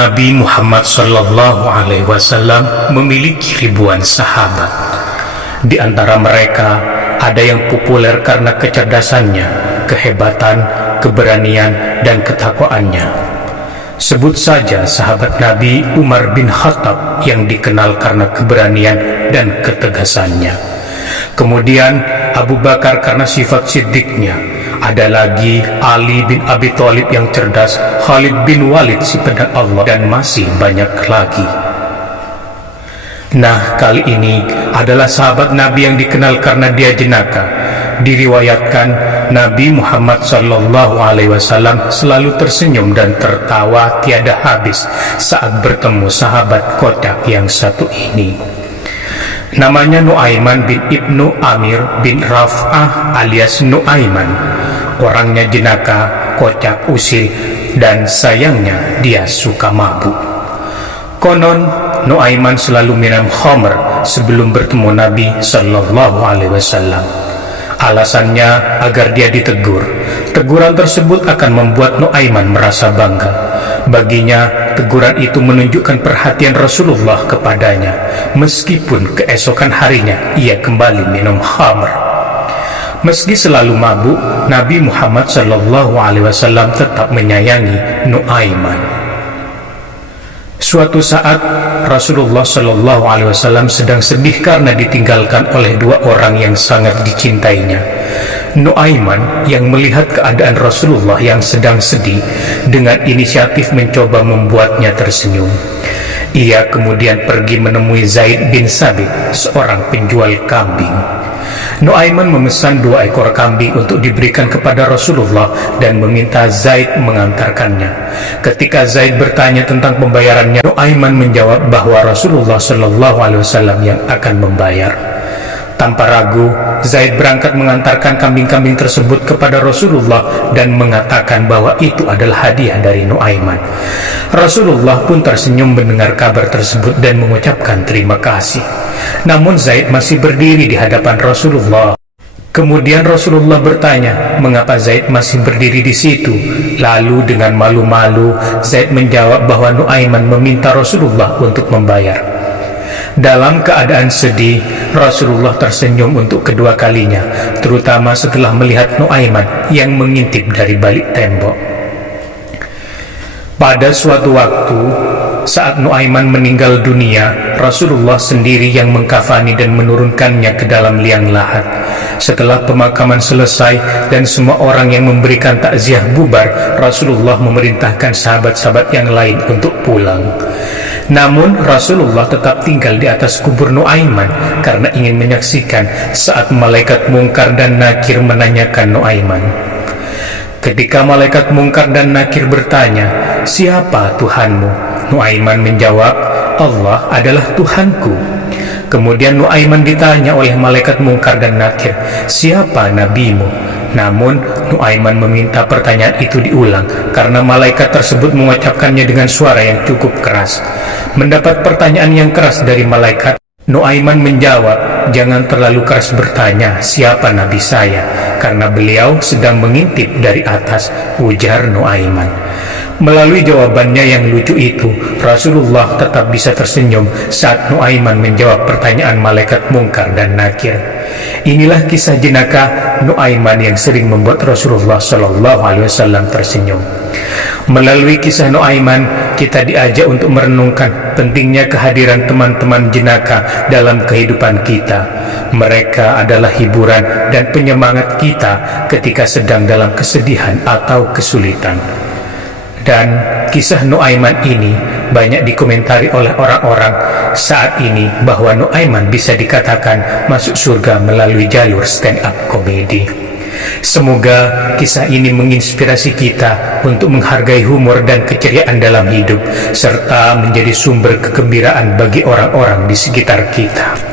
Nabi Muhammad SAW memiliki ribuan sahabat. Di antara mereka ada yang populer karena kecerdasannya, kehebatan, keberanian, dan ketakwaannya. Sebut saja sahabat Nabi Umar bin Khattab yang dikenal karena keberanian dan ketegasannya. Kemudian Abu Bakar karena sifat siddiqnya. Ada lagi Ali bin Abi Thalib yang cerdas, Khalid bin Walid si pedang Allah, dan masih banyak lagi. Nah, kali ini adalah sahabat Nabi yang dikenal karena dia jenaka. Diriwayatkan Nabi Muhammad SAW selalu tersenyum dan tertawa tiada habis saat bertemu sahabat kocak yang satu ini. Namanya Nuaiman bin Ibnu Amir bin Raf'ah alias Nuaiman. Orangnya jenaka, kocak, usil, dan sayangnya dia suka mabuk. Konon Nuaiman selalu minum khamr sebelum bertemu Nabi SAW. Alasannya agar dia ditegur. Teguran tersebut akan membuat Nuaiman merasa bangga. Baginya teguran itu menunjukkan perhatian Rasulullah kepadanya, meskipun keesokan harinya ia kembali minum khamr. Meski selalu mabuk, Nabi Muhammad SAW tetap menyayangi Nuaiman. Suatu saat Rasulullah SAW sedang sedih karena ditinggalkan oleh dua orang yang sangat dicintainya. Nuaiman yang melihat keadaan Rasulullah yang sedang sedih dengan inisiatif mencoba membuatnya tersenyum. Ia kemudian pergi menemui Zaid bin Sabit, seorang penjual kambing. Nuaiman memesan 2 ekor kambing untuk diberikan kepada Rasulullah dan meminta Zaid mengantarkannya. Ketika Zaid bertanya tentang pembayarannya, Nuaiman menjawab bahwa Rasulullah SAW yang akan membayar. Tanpa ragu, Zaid berangkat mengantarkan kambing-kambing tersebut kepada Rasulullah dan mengatakan bahwa itu adalah hadiah dari Nuaiman. Rasulullah pun tersenyum mendengar kabar tersebut dan mengucapkan terima kasih. Namun Zaid masih berdiri di hadapan Rasulullah. Kemudian Rasulullah bertanya, mengapa Zaid masih berdiri di situ? Lalu dengan malu-malu, Zaid menjawab bahwa Nuaiman meminta Rasulullah untuk membayar. Dalam keadaan sedih, Rasulullah tersenyum untuk kedua kalinya, terutama setelah melihat Nuaiman yang mengintip dari balik tembok. Pada suatu waktu, saat Nuaiman meninggal dunia, Rasulullah sendiri yang mengkafani dan menurunkannya ke dalam liang lahat. Setelah pemakaman selesai dan semua orang yang memberikan takziah bubar, Rasulullah memerintahkan sahabat-sahabat yang lain untuk pulang. Namun Rasulullah tetap tinggal di atas kubur Nuaiman karena ingin menyaksikan saat malaikat Mungkar dan Nakir menanyakan Nuaiman. Ketika malaikat Mungkar dan Nakir bertanya, "Siapa Tuhanmu?" Nuaiman menjawab, "Allah adalah Tuhanku." Kemudian Nuaiman ditanya oleh malaikat Mungkar dan Nakir, "Siapa nabimu?" Namun Nuaiman meminta pertanyaan itu diulang karena malaikat tersebut mengucapkannya dengan suara yang cukup keras. Mendapat pertanyaan yang keras dari malaikat, Nuaiman menjawab, "Jangan terlalu keras bertanya siapa nabi saya, karena beliau sedang mengintip dari atas," ujar Nuaiman. Melalui jawabannya yang lucu itu, Rasulullah tetap bisa tersenyum saat Nuaiman menjawab pertanyaan malaikat Mungkar dan Nakir. Inilah kisah jenaka Nuaiman yang sering membuat Rasulullah SAW tersenyum. Melalui kisah Nuaiman, kita diajak untuk merenungkan pentingnya kehadiran teman-teman jenaka dalam kehidupan kita. Mereka adalah hiburan dan penyemangat kita ketika sedang dalam kesedihan atau kesulitan. Dan kisah Nuaiman ini banyak dikomentari oleh orang-orang saat ini bahwa Nuaiman bisa dikatakan masuk surga melalui jalur stand-up komedi. Semoga kisah ini menginspirasi kita untuk menghargai humor dan keceriaan dalam hidup, serta menjadi sumber kegembiraan bagi orang-orang di sekitar kita.